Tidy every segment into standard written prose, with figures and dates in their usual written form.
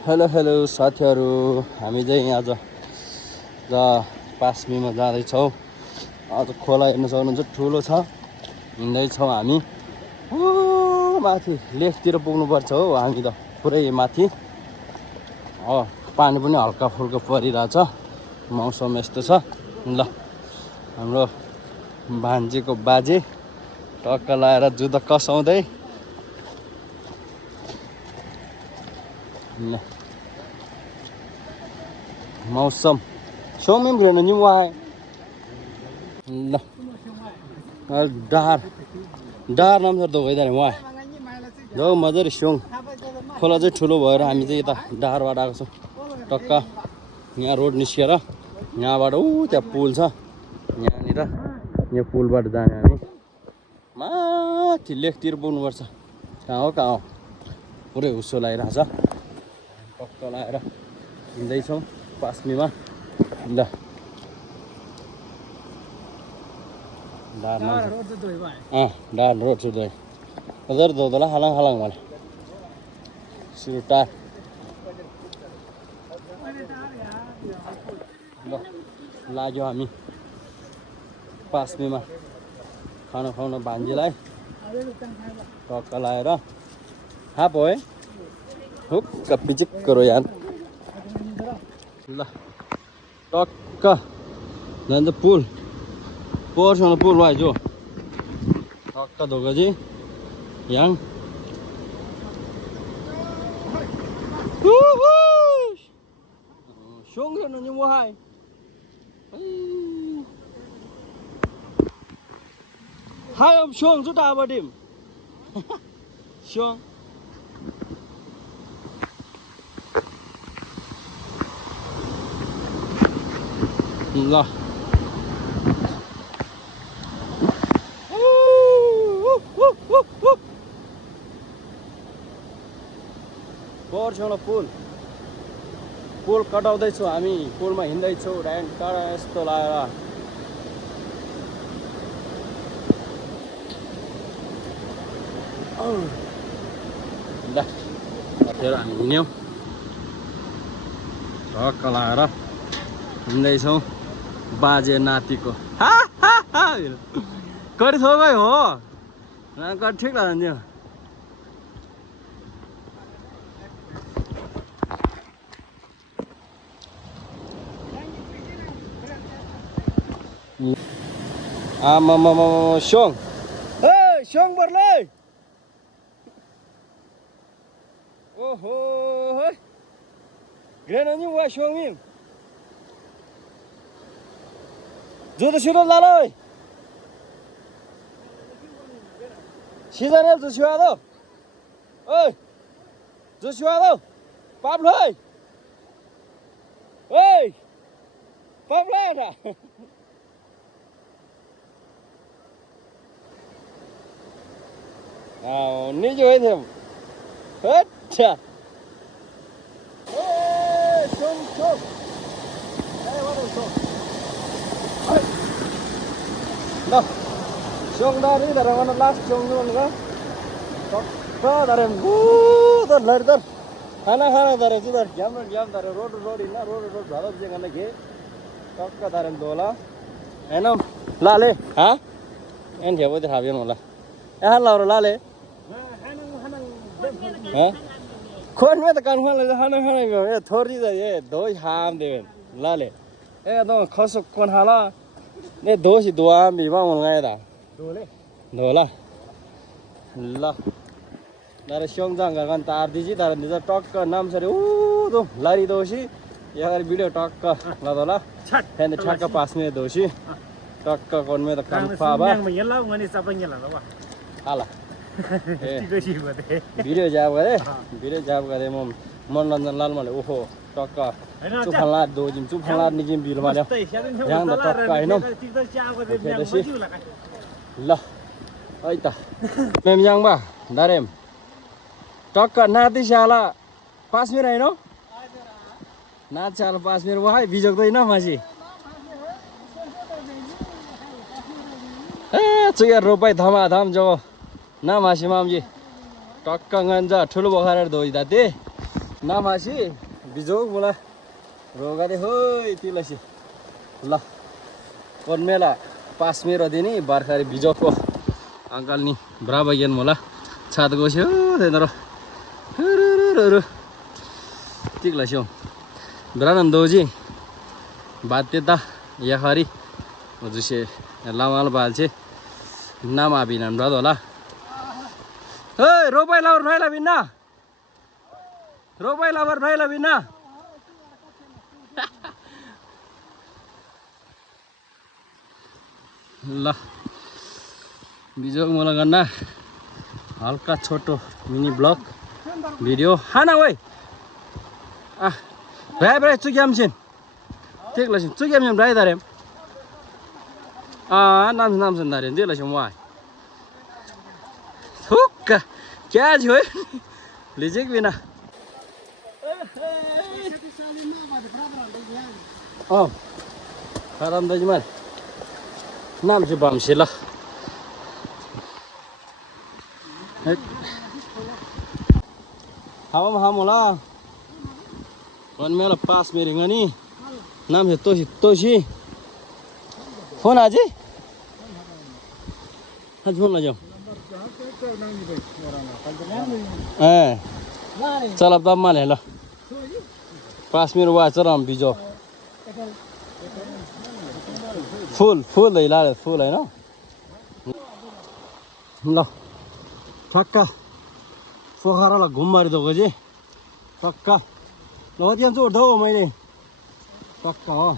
Hello hello साथीहरू, हामी चाहिँ आज पासमीमा जाँदैछौँ। आज खोला हेर्न सक्नुहुन्छ, ठुलो छ। हिँड्दैछौँ हामी माथि लेकतिर पुग्नुपर्छ हो। हामी त पुरै माथि पानी पनि हल्का फुल्का परिरहेछ। मौसम यस्तो छ। ल हाम्रो भान्जीको बाजे टक्क लाएर जुत्ता कसाउँदै ल मौसम सोमिम ग्रेन नि वाय ल डार नम्बर त भइदियो वाय दो मजाले सोङ खोला चाहिँ ठुलो भएर हामी चाहिँ यता डारबाट आएको छौँ। टक्क यहाँ रोड निस्केर यहाँबाट त्यहाँ पुल छ, यहाँनिर यो पुलबाट जाने हामी माथि लेकतिर पुग्नुपर्छ। कहाँ हो पुरै हुस्सो लागिरहेछ। टक्क लाएर हिँड्दैछौँ पासमीमा। ल डार रोड सुधो उधर दो दला हालाङ वाला सुरु टार। ल लाग्यो हामी पासमीमा खाना खुवाउन भान्जीलाई। टक्क लाएर हाप हो है हुक्क पिचिक करो यार। ल टक्क जान्छ पुल पोहोरसँग पुल भयो जो टक्क धोकाजी याङ xuống rồi nó như mua hai hai ông xuống giúp ta vào điểm xuống rồi पोहोरसँग पुल कटाउँदैछौँ हामी। पुलमा हिँड्दैछौँ ड्यान टाढा यस्तो लगाएर। ल साथीहरू हामी हिँड्यौँ टक्क लगाएर हिँड्दैछौँ बाजे नातिको कति थोकै हो कति ठिक लाग्यो। आमामामा सोङ ए सोङ पर्लै ओहो ग्रेन नि वा सोङ मिम जुतो सुतो लालो सिजन जो सुवादो ओइ जो सुवादो पाब्लो ओइ पाब्लो आटा निजो है थे अच्छा ल सोङदारी धरे मन लास्ट सोङ भनेको टक्क धरे तर खाना धरे चाहिँ तर घ्याम धरे रोड हिँड्न रोड झलक जे गर्ने घे टक्क धरे दोला होइन लाले हाँ एन खेपो चाहिँ खाबियो होला यहाँ लाउरो लाले खोन में तो कान खाना ये थोड़ी ये दो हाम दे लाले ए तो खसो कोन हाला ने दो सी दुआ बिवा मोलगाय दा दोला ल दारे सोङ जांगा गन तार दिजी तार निजा टक्क नाम सरे दो लारी दोसी यार वीडियो टक्क ल दोला हैन ठक्क पास में दोसी टक्क कोन में तो कान पाबा यला ngani sapa ngela ल वा हाला भिडियो जाब गरे म मनोरञ्जन लाल मैले ओहो टक्क चुफाला दोजिम चुफाला निजिम बिल माल्यो यहाँ त टक्क हैन ल है त मेम याङ बा दारेम टक्क नाति साला 5 मिनट हैन नाति साला 5 मिनट वाइ बिजोक्दैन मासी ए चुया रोपाई धमाधम जो ना मासी मामजी टक्क गन्छ ठुलो बखारेर धोइ दाते नामासी बिजोग बोला रोगा दे होय तिलसी ल कोनमेला पासमेर दिनी बारखारी बिजोगको अंकल नि बराबर गेन मोला छात गोस्यो देनरो रुरुरुरु तिलसी ब्रानन दोजी बात्यता याखरी जुसे लामाल बालछे नाम आबिनान ब्राद होला ओय रोपाइ लावर भाइला बिना रोपाइ लावर भाइला बिना ल बिजोग मोला गन्ना हल्का छोटो मिनी ब्लॉग वीडियो हाना ओइ भाइ भाइ चुक्याम छिन ठीक लसिन चुक्याम छिन भाइ दारे नाम सन दारे दे लसिन वाइ थुक्का क्या जो लिजिक बिना खराम दजमान नाम चाहिँ बामसे ल हावा हम होला वन मेला पास मेरे गनी नाम से तोशी फोन आजी आज फोन ला जाओ चल अब माने ल पास मेरो वा चल हम बिजो फुल दै ला फुल हैन ल ठक्का पोखरालाई घुमबारी दो जी टक्का लतियान चाहिँ उठ्दो मैले टक्का हो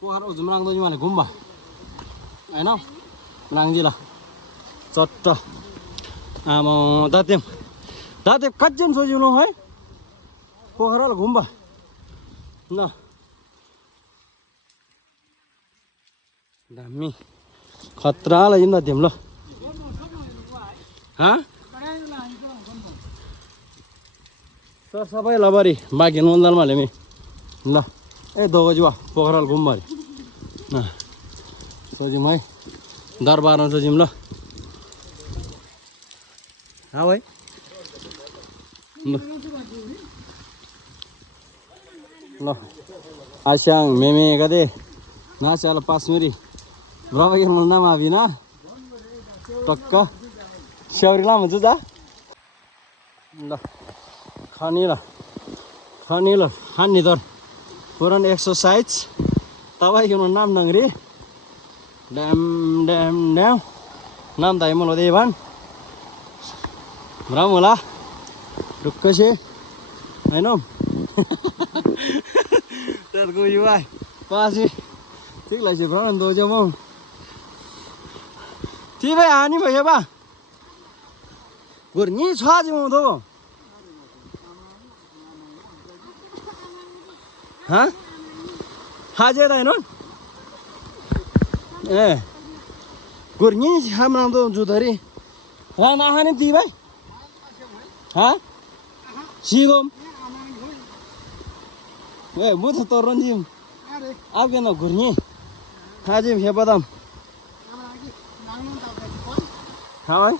पोखरा उजुम राख्दो मलाई घुम्बा हैन नाङ्जी ल चट्ट आमा दातेम कच्चन सोचिनु है पोखरालाई घुम्बा ल दामी खतरा ल जिम दातेम ल सबै लबरी बाँकी नोन्दालमा ल्यामी ल ए दोगजुवा पोखराल घुमबारी सोझिम है दरबारमा सोझिम ल भाइ ल आस्याङ मेमे गदे नास्याल पासमेरी ब्राबा नाम आबिना टक्क स्याउरी लाम हुन्छ जा ल खानी ल खानी दर पुरान एक्सरसाइज तपाईँको नाम नङ्री ड्याम नाम दाइ मलाई दे भान राम होला ढुक्कसे होइन त्यसको युवा पासी ठिक लाग्छ भ्रमण दोजो म ती भाइ हानी भयो बा गुर्नी छ जिउँदो हाजे रहेन ए गुर्नी हाम्रो जुधरी राना खाने ती भाइ सिगोम ए मुथ तोरन्जिम आगे न घुर्नी हाजिम हे बदाम भाइ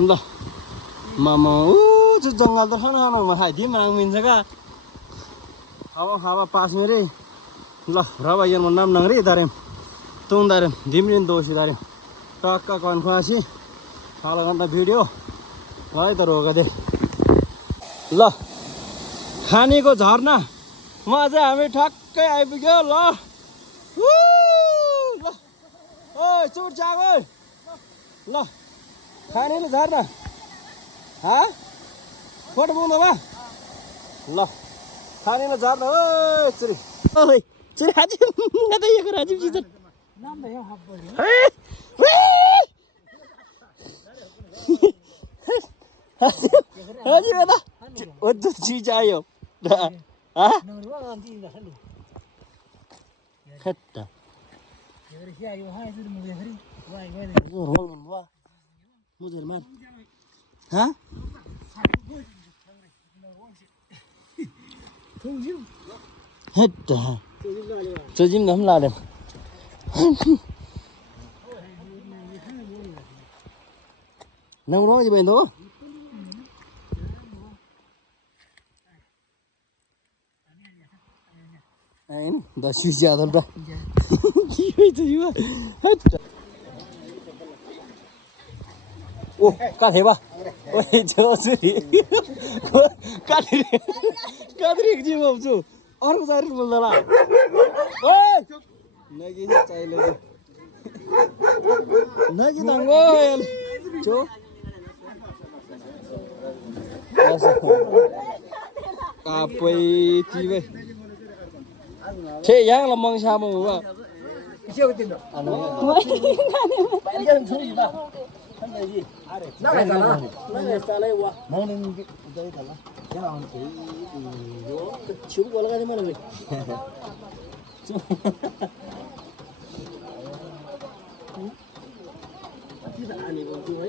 ल मामा ऊ जङ्गल त खाना खाइदिउँ माग्मिन्छ का हावा पास मेरे ल रबा यार म नाम नङ्री दारेम तुङ दारेम दिम्रिन दोषी दारेम टक्का कन खुवासी हाल घन्टा भिडियो है त रोगा दे ल खानीको झर्ना मा चाहिँ हामी ठक्कै आइपुग्यो ल ल ओ चुट जागो ल खानीले झर्ना फोटो पुग्नु बा ल खानीले झर्ना ओ चुरी ओइ चुरी हाजिम नदैको राजिम सिजन नाम त यहाँ हाप पर्यो हाजी बेटा ओ चीज आयो खट्टा मुझे मान हट्टा चोजिम न हम ला they nông nó gì bên đó anh đã suy ra thôi ra gì vậy chứ hết ô cắt hết ba ôi chờ xử lý cắt đi gì mà chú और कुछ और बोल रहा ओए नहीं चाहिए ले नहीं दंगो यार चो apa itu be cek yang lemang siapa ba siapa itu anu bayar suri ba kan lagi nah salah wa mau nih jadi salah ya orang itu kecil bola kan mana be tidak aneh itu be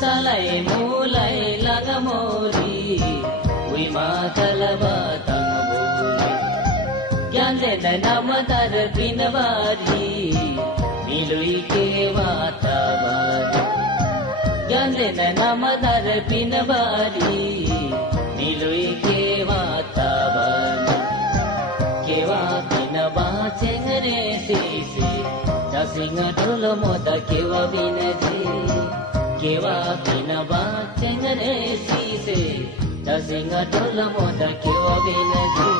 salai mulai lagamori wi matalabatang boli gyande namatar pinabari milui ke watabari gyande namatar pinabari milui ke watabari kewa pinaba chengre sisi dasinga dolo moda kewa binaji kewa pinaba chengre sisi dasinga dolo moda kewa binaji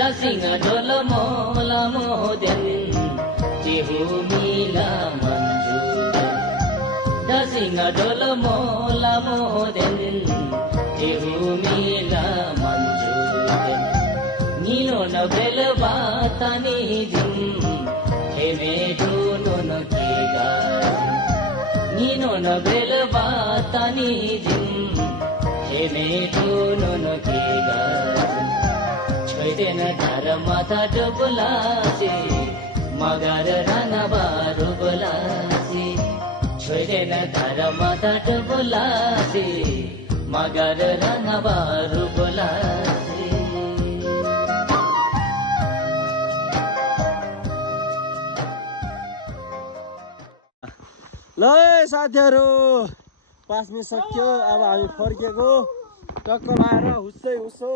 dasinga dolo mola moden jihu mila manju dasinga dolo mola moden jihu mila manju nilo na belba tani jum heme duno no kiga nilo na belba tani jum heme duno no kiga छोइदेन धार माथा डुबलासी मगर राना बारु बोलासी छोइदेन धार माथा डुबलासी मगर राना बारु बोलासी ल साथीहरु 5 minute सक्यो अब हामी फर्केको टक्क लाएर हुस्सै हुस्सो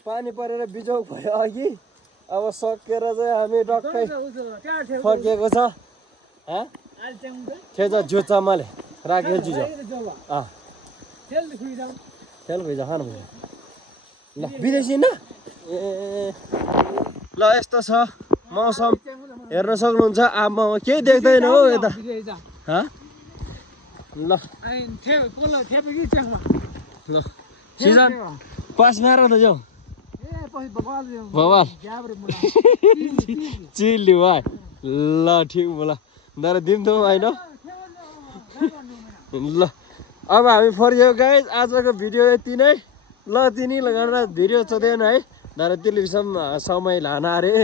पानी परेर बिजोग भयो अघि अब सकेर चाहिँ हामी टक्कै फर्केको छ ह खेज जुचामाले राखे जुजो खेल खुइजा खानु भयो ल विदेशी न ए ल यस्तो छ मौसम हेर्न सक्नुहुन्छ आमा केही देख्दैन हो यता ह ल ल सिजन पास मार त जाऊ बवाल चिल्ली भाइ ल ठिक बोला दर दिम त होइन ल अब हामी फर्क्यौँ गाइस आजको भिडियो यति नै ल तिनी लगाएर भिडियो चोदेन है दर टेलिभिजन समय लान अरे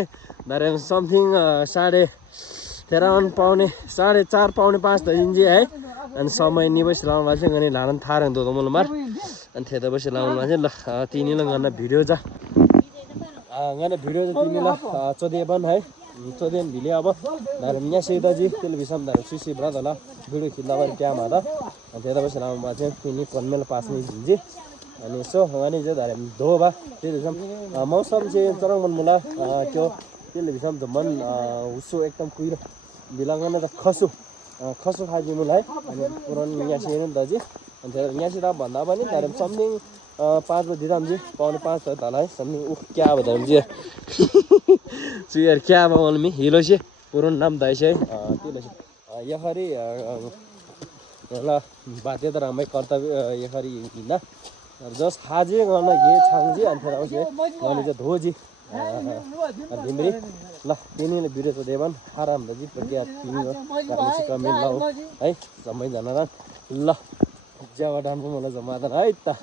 दर समथिङ 3:30 पाउने 4:30 पाउने 5 त इंजी है अनि समय निबस लाउन लाग्छ अनि लान थारङ दो मोल मार अनि थेदा बस लाउन लाग्छ ल तिनी ल गर्न भिडियो जा ngana video चाहिँ तिमीलाई चोदेबन है चोदेन भिले अब दार मिया सेदाजी टेलिभिजन दार सिसी ब्रदर ल भिडियो खिच्दा क्या मादा अनि त्यता बसेर आउनु चाहिँ तिनी कन्मेल पास्ने झिन्जी अनि सो ngani चाहिँ दार धोबा टेलिभिजन मौसम चाहिँ चरङ मनमुला त्यो टेलिभिजन जमन हुसो एकदम कुइरो बिलाङन त खसु खाइदिनुलाई अनि पुरान मिया सेन दाजी अनि त्यता मिया सेदा भन्दा पनि दार समथिङ 5 बजे दामजी पाउने 5 त तलाई सम्मी उख क्या बतामजी चियर क्या बोल मी हिलो से पुरन नाम दाइ से तिले से यहरी ल बाध्य त रामै कर्तव्य यसरी हिँड्न जस हाजे गर्न घे छाङजी अन्थेर आउँछ अनि चाहिँ धोजी ढिम्री ल तिनीले बिरेको देवन आराम दजी प्रज्ञा तिमी गर्नु कमेन्ट लाऊ है सबैजना ल जब राम्रो मलाई जमादैन है त